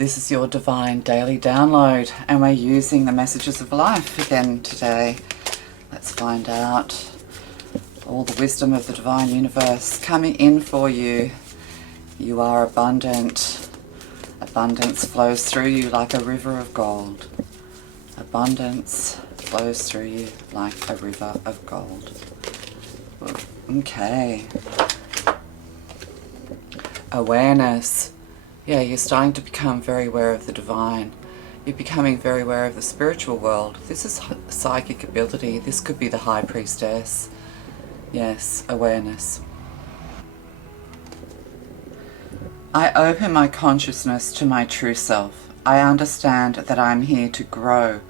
This is your divine daily download, and we're using the messages of life again today. Let's find out all the wisdom of the divine universe coming in for you. You are abundant. Abundance flows through you like a river of gold. Abundance flows through you like a river of gold. Okay. Awareness. Yeah, you're starting to become very aware of the divine. You're becoming very aware of the spiritual world. This is psychic ability. This could be the high priestess. Yes, awareness. I open my consciousness to my true self. I understand that I am here to grow,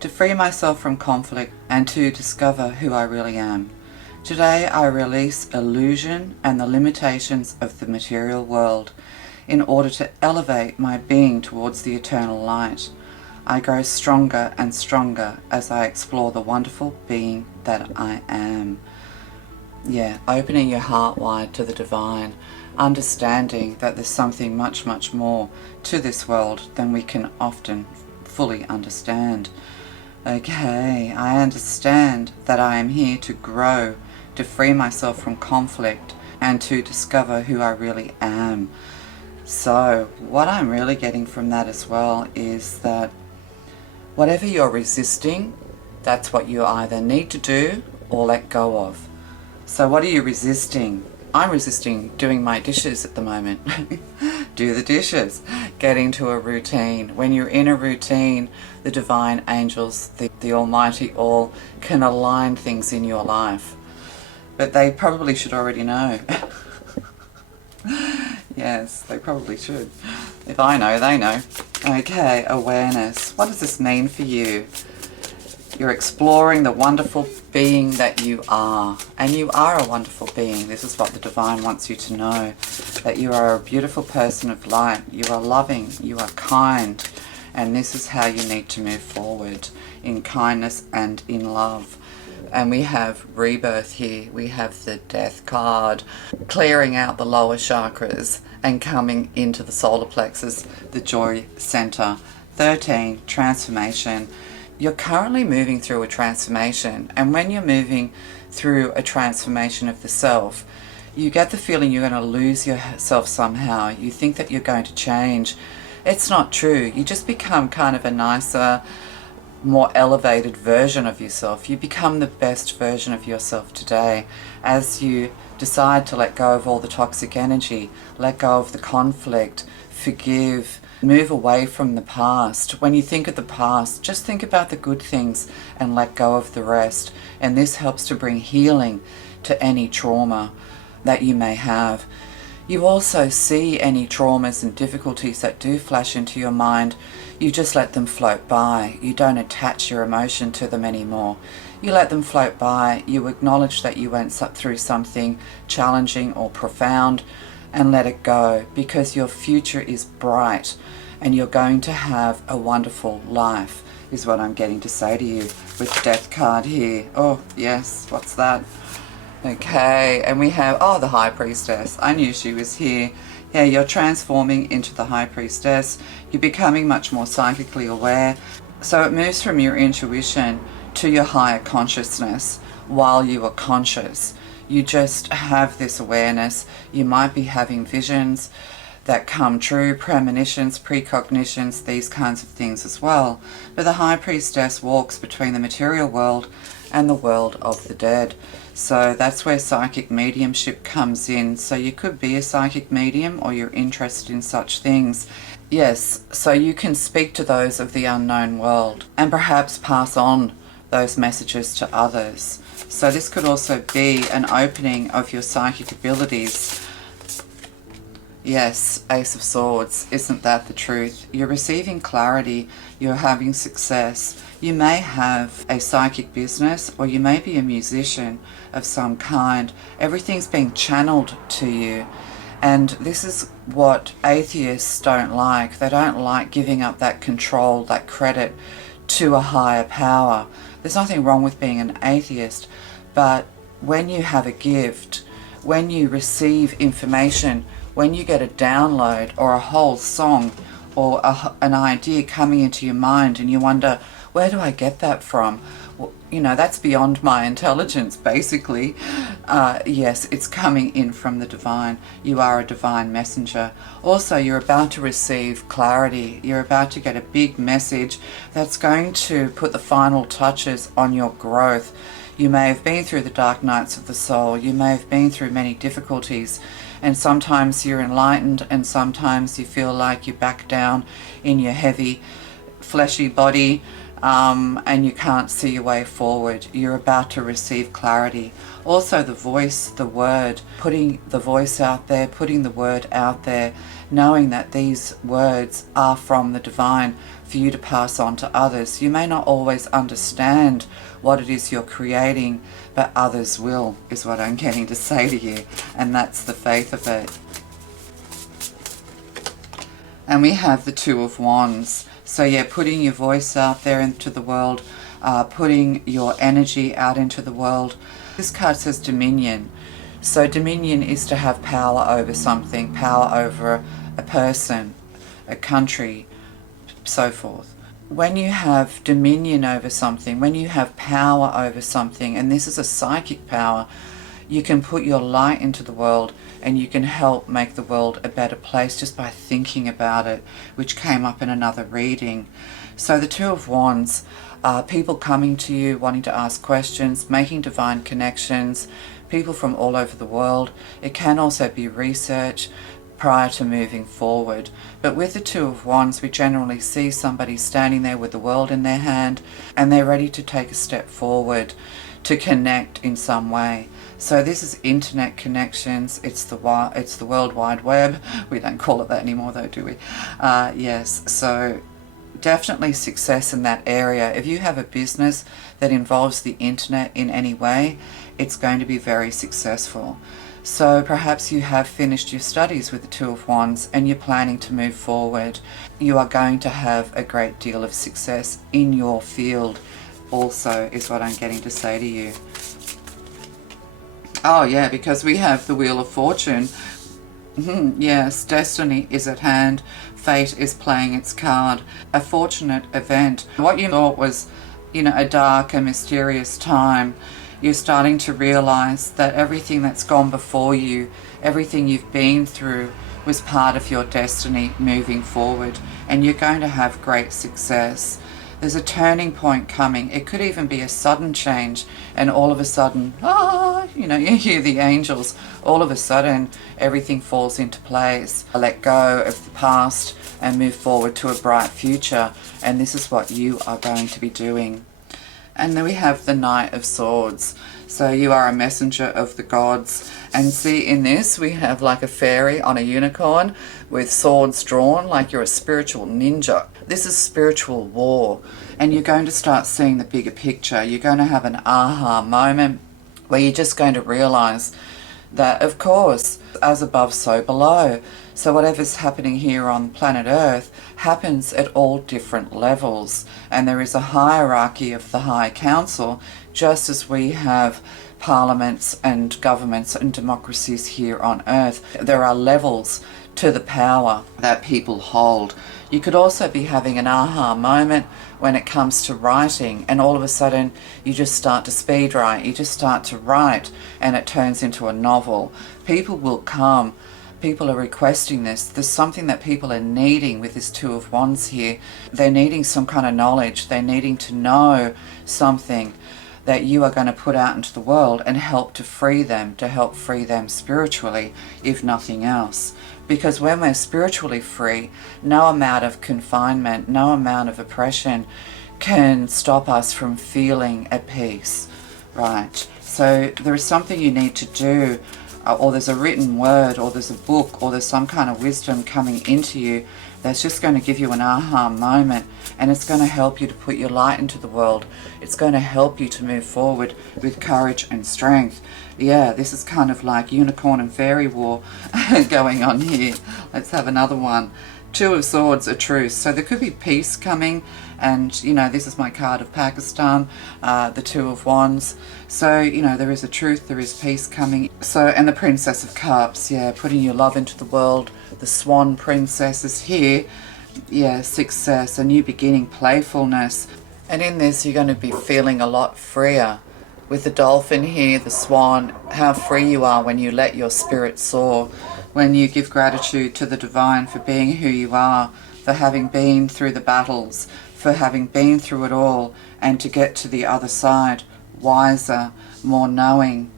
to free myself from conflict, and to discover who I really am. Today I release illusion and the limitations of the material world in order to elevate my being towards the eternal light. I grow stronger and stronger as I explore the wonderful being that I am. Yeah, opening your heart wide to the divine, understanding that there's something much, much more to this world than we can often fully understand. Okay, I understand that I am here to grow, to free myself from conflict, and to discover who I really am. So what I'm really getting from that as well is that whatever you're resisting, that's what you either need to do or let go of. So what are you resisting? I'm resisting doing my dishes at the moment. Do the dishes. Get into a routine. When you're in a routine, the divine angels, the Almighty All, can align things in your life. But they probably should already know. Yes, they probably should. If I know, they know. Okay, awareness. What does this mean for you? You're exploring the wonderful being that you are. And you are a wonderful being. This is what the divine wants you to know. That you are a beautiful person of light. You are loving. You are kind. And this is how you need to move forward. In kindness and in love. And we have rebirth here. We have the death card, clearing out the lower chakras and coming into the solar plexus, the joy center. 13, transformation. You're currently moving through a transformation, and when you're moving through a transformation of the self, you get the feeling you're going to lose yourself somehow. You think that you're going to change. It's not true. You just become kind of a nicer, more elevated version of yourself. You become the best version of yourself today as you decide to let go of all the toxic energy, let go of the conflict, forgive, move away from the past. When you think of the past, just think about the good things and let go of the rest. And this helps to bring healing to any trauma that you may have. You also see any traumas and difficulties that do flash into your mind. You just let them float by. You don't attach your emotion to them anymore. You let them float by. You acknowledge that you went through something challenging or profound and let it go, because your future is bright and you're going to have a wonderful life, is what I'm getting to say to you with Death card here. Oh, yes, what's that? Okay, and we have, the High Priestess. I knew she was here. Yeah, you're transforming into the High Priestess. You're becoming much more psychically aware. So it moves from your intuition to your higher consciousness while you are conscious. You just have this awareness. You might be having visions that come true, premonitions, precognitions, these kinds of things as well. But the High Priestess walks between the material world and the world of the dead. So that's where psychic mediumship comes in. So you could be a psychic medium, or you're interested in such things. Yes, so you can speak to those of the unknown world and perhaps pass on those messages to others. So this could also be an opening of your psychic abilities. Yes, Ace of Swords, isn't that the truth? You're receiving clarity, you're having success. You may have a psychic business, or you may be a musician of some kind. Everything's being channeled to you. And this is what atheists don't like. They don't like giving up that control, that credit to a higher power. There's nothing wrong with being an atheist, but when you have a gift, when you receive information, when you get a download or a whole song or an idea coming into your mind and you wonder, where do I get that from? Well, you know, that's beyond my intelligence, basically. Yes, it's coming in from the divine. You are a divine messenger. Also, you're about to receive clarity. You're about to get a big message that's going to put the final touches on your growth. You may have been through the dark nights of the soul. You may have been through many difficulties. And sometimes you're enlightened and sometimes you feel like you're back down in your heavy, fleshy body, and you can't see your way forward. You're about to receive clarity. Also the voice, the word, putting the voice out there, putting the word out there, knowing that these words are from the divine for you to pass on to others. You may not always understand what it is you're creating, but others will, is what I'm getting to say to you. And that's the faith of it. And we have the Two of Wands. So yeah, putting your voice out there into the world, putting your energy out into the world. This card says dominion. So dominion is to have power over something, power over a person, a country, so forth. When you have dominion over something, when you have power over something, and this is a psychic power, you can put your light into the world and you can help make the world a better place just by thinking about it, which came up in another reading. So the Two of Wands are people coming to you, wanting to ask questions, making divine connections, people from all over the world. It can also be research prior to moving forward. But with the Two of Wands, we generally see somebody standing there with the world in their hand and they're ready to take a step forward to connect in some way. So this is internet connections. It's the World Wide Web. We don't call it that anymore though, do we? Yes, so definitely success in that area. If you have a business that involves the internet in any way, it's going to be very successful. So perhaps you have finished your studies with the Two of Wands and you're planning to move forward. You are going to have a great deal of success in your field also, is what I'm getting to say to you. Oh yeah, because we have the Wheel of Fortune. Yes, destiny is at hand. Fate is playing its card. A fortunate event. What you thought was, you know, a dark and mysterious time, you're starting to realize that everything that's gone before you, everything you've been through, was part of your destiny moving forward, and you're going to have great success. There's a turning point coming. It could even be a sudden change, and all of a sudden, you know, you hear the angels. All of a sudden, everything falls into place. Let go of the past and move forward to a bright future, and this is what you are going to be doing. And then we have the Knight of Swords. So you are a messenger of the gods. And see, in this, we have like a fairy on a unicorn with swords drawn, like you're a spiritual ninja. This is spiritual war. And you're going to start seeing the bigger picture. You're going to have an aha moment where you're just going to realize that, of course, as above, so below. So whatever's happening here on planet Earth happens at all different levels. And there is a hierarchy of the High Council, just as we have parliaments and governments and democracies here on Earth. There are levels to the power that people hold. You could also be having an aha moment when it comes to writing, and all of a sudden you just start to speed write, you just start to write, and it turns into a novel. People will come. People are requesting this. There's something that people are needing with this Two of Wands here. They're needing some kind of knowledge. They're needing to know something that you are going to put out into the world and help to free them, to help free them spiritually, if nothing else. Because when we're spiritually free, no amount of confinement, no amount of oppression can stop us from feeling at peace, right? So there is something you need to do, or there's a written word, or there's a book, or there's some kind of wisdom coming into you that's just going to give you an aha moment, and it's going to help you to put your light into the world. It's going to help you to move forward with courage and strength. Yeah, this is kind of like unicorn and fairy war going on here. Let's have another one. Two of Swords, a truce. So there could be peace coming, and you know, this is my card of Pakistan, the Two of Wands. So you know, there is a truth, there is peace coming. So, and the Princess of Cups, yeah, putting your love into the world. The Swan Princess is here, Yeah, success, a new beginning, playfulness. And in this, you're going to be feeling a lot freer. With the dolphin here, the swan, how free you are when you let your spirit soar, when you give gratitude to the divine for being who you are, for having been through the battles, for having been through it all, and to get to the other side, wiser, more knowing,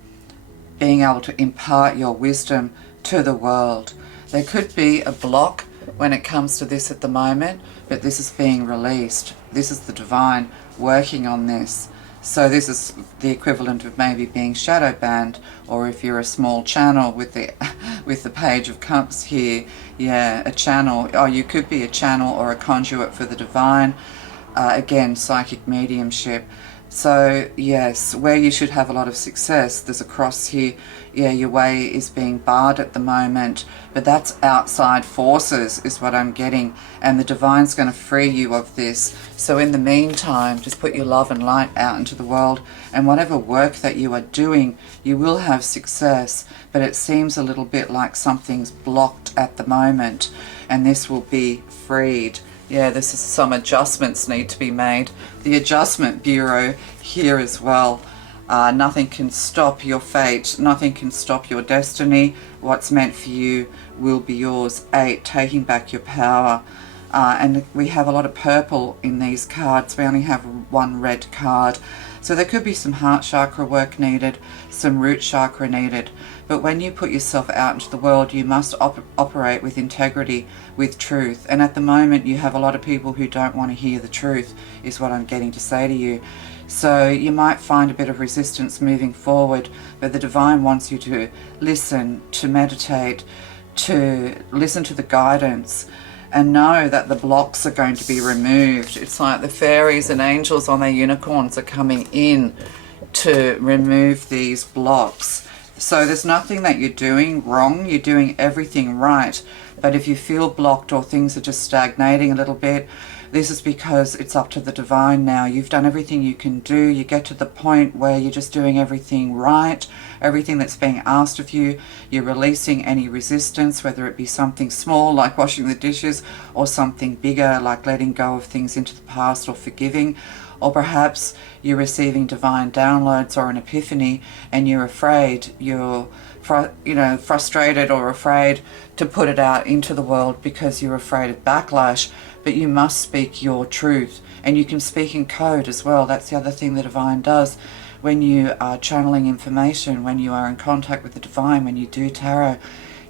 being able to impart your wisdom to the world. There could be a block when it comes to this at the moment, but this is being released. This is the divine working on this. So this is the equivalent of maybe being shadow banned, or if you're a small channel with the with the Page of Cups here, yeah, a channel. Oh, you could be a channel or a conduit for the divine. Again, psychic mediumship. So yes, where you should have a lot of success, there's a cross here. Yeah, your way is being barred at the moment, but that's outside forces is what I'm getting, and the divine's going to free you of this. So in the meantime, just put your love and light out into the world, and whatever work that you are doing, you will have success, but it seems a little bit like something's blocked at the moment, and this will be freed. Yeah, this is some adjustments need to be made. The Adjustment Bureau here as well. Nothing can stop your fate. Nothing can stop your destiny. What's meant for you will be yours. 8, taking back your power. And we have a lot of purple in these cards. We only have one red card. So there could be some heart chakra work needed, some root chakra needed. But when you put yourself out into the world, you must operate with integrity, with truth. And at the moment, you have a lot of people who don't want to hear the truth, is what I'm getting to say to you. So you might find a bit of resistance moving forward, but the divine wants you to listen, to meditate, to listen to the guidance, and know that the blocks are going to be removed. It's like the fairies and angels on their unicorns are coming in to remove these blocks. So there's nothing that you're doing wrong. You're doing everything right. But if you feel blocked or things are just stagnating a little bit, this is because it's up to the divine now. You've done everything you can do. You get to the point where you're just doing everything right, everything that's being asked of you. You're releasing any resistance, whether it be something small like washing the dishes, or something bigger like letting go of things into the past or forgiving. Or perhaps you're receiving divine downloads or an epiphany and you're afraid, you're frustrated or afraid to put it out into the world because you're afraid of backlash. But you must speak your truth, and you can speak in code as well. That's the other thing the divine does. When you are channeling information, when you are in contact with the divine, when you do tarot,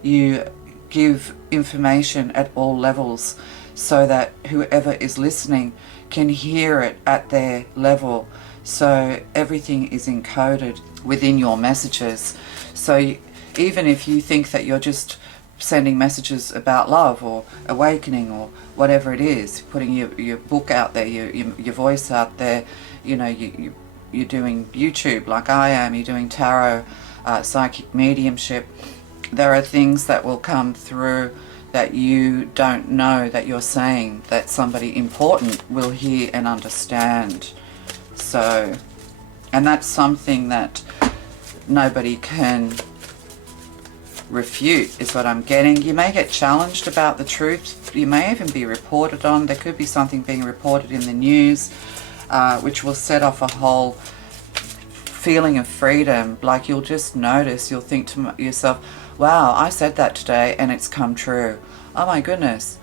you give information at all levels so that whoever is listening can hear it at their level. So everything is encoded within your messages. So even if you think that you're just sending messages about love or awakening or whatever it is, putting your book out there, your voice out there, you're doing YouTube like I am, you're doing tarot, psychic mediumship, there are things that will come through that you don't know that you're saying, that somebody important will hear and understand. So, and that's something that nobody can refute, is what I'm getting. You may get challenged about the truth. You may even be reported on. There could be something being reported in the news, which will set off a whole feeling of freedom. Like you'll just notice, you'll think to yourself, wow, I said that today and it's come true. Oh my goodness,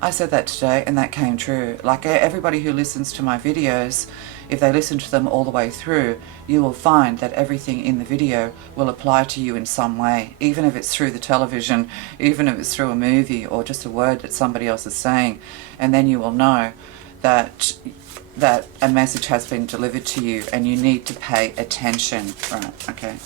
I said that today and that came true. Like everybody who listens to my videos, if they listen to them all the way through, you will find that everything in the video will apply to you in some way, even if it's through the television, even if it's through a movie or just a word that somebody else is saying. And then you will know that a message has been delivered to you and you need to pay attention. Right, okay.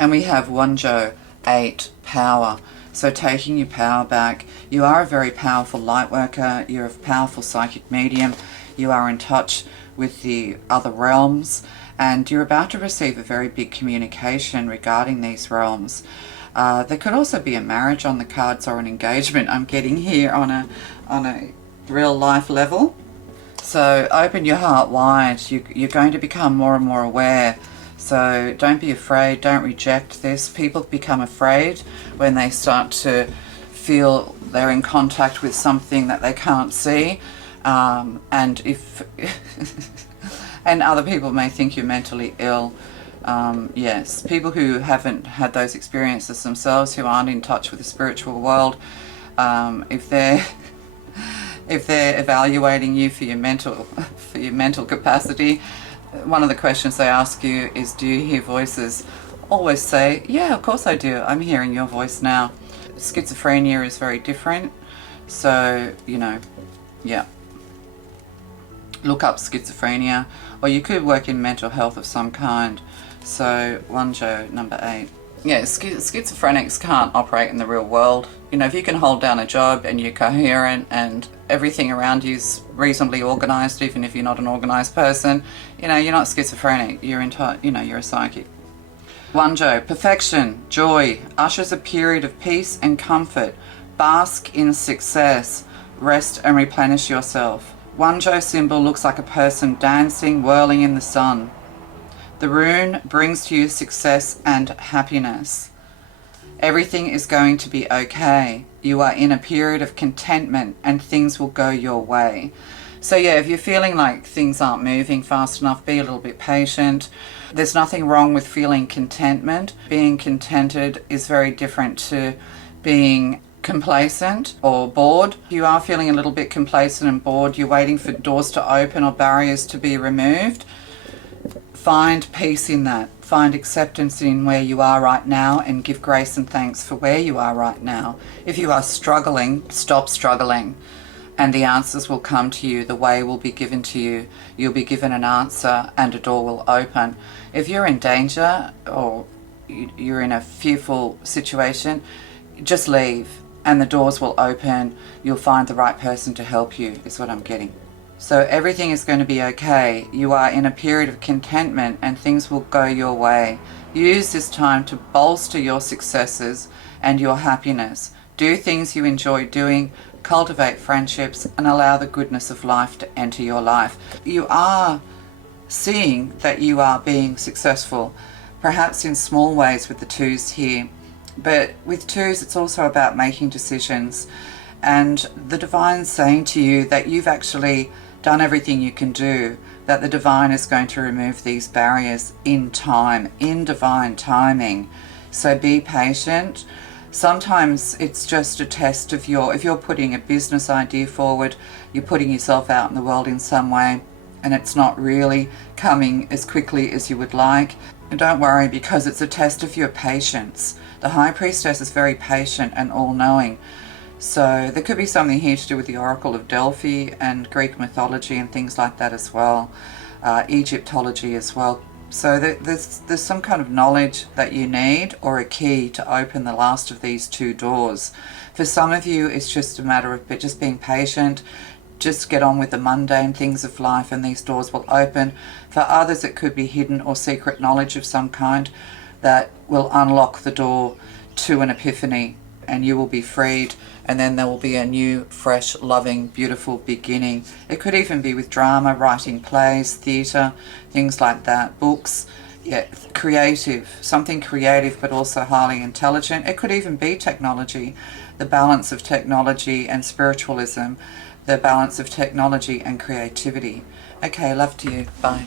And we have Wanjo, 8, power. So taking your power back. You are a very powerful light worker. You're a powerful psychic medium. You are in touch with the other realms. And you're about to receive a very big communication regarding these realms. There could also be a marriage on the cards or an engagement I'm getting here on a real life level. So open your heart wide. You're going to become more and more aware So don't be afraid, don't reject this. People become afraid when they start to feel they're in contact with something that they can't see. And if and other people may think you're mentally ill. Yes, people who haven't had those experiences themselves, who aren't in touch with the spiritual world, if they're evaluating you for your mental capacity, one of the questions they ask you is, do you hear voices? Always say, yeah, of course I do. I'm hearing your voice now. Schizophrenia is very different. So, yeah. Look up schizophrenia, or you could work in mental health of some kind. So, Wanjo, number 8. Yeah, schizophrenics can't operate in the real world. If you can hold down a job and you're coherent and everything around you's reasonably organised, even if you're not an organised person, you're not schizophrenic. You're you're a psychic. Wanjo, perfection, joy, ushers a period of peace and comfort. Bask in success, rest and replenish yourself. Wanjo symbol looks like a person dancing, whirling in the sun. The rune brings to you success and happiness. Everything is going to be okay. You are in a period of contentment and things will go your way. So yeah, if you're feeling like things aren't moving fast enough, be a little bit patient. There's nothing wrong with feeling contentment. Being contented is very different to being complacent or bored. You are feeling a little bit complacent and bored. You're waiting for doors to open or barriers to be removed. Find peace in that. Find acceptance in where you are right now and give grace and thanks for where you are right now. If you are struggling, stop struggling and the answers will come to you. The way will be given to you. You'll be given an answer and a door will open. If you're in danger or you're in a fearful situation, just leave and the doors will open. You'll find the right person to help you, is what I'm getting. So everything is going to be okay. You are in a period of contentment and things will go your way. Use this time to bolster your successes and your happiness. Do things you enjoy doing, cultivate friendships and allow the goodness of life to enter your life. You are seeing that you are being successful, perhaps in small ways with the 2s here. But with 2s, it's also about making decisions. And the divine's saying to you that you've actually done everything you can do, that the divine is going to remove these barriers in time, in divine timing. So be patient. Sometimes it's just a test of if you're putting a business idea forward, you're putting yourself out in the world in some way, and it's not really coming as quickly as you would like. And don't worry, because it's a test of your patience. The High Priestess is very patient and all-knowing. So there could be something here to do with the Oracle of Delphi and Greek mythology and things like that as well. Egyptology as well. So there's some kind of knowledge that you need or a key to open the last of these 2 doors. For some of you, it's just a matter of just being patient. Just get on with the mundane things of life and these doors will open. For others, it could be hidden or secret knowledge of some kind that will unlock the door to an epiphany and you will be freed, and then there will be a new, fresh, loving, beautiful beginning. It could even be with drama, writing plays, theatre, things like that, books. Yeah, creative, something creative but also highly intelligent. It could even be technology, the balance of technology and spiritualism, the balance of technology and creativity. Okay, love to you. Bye.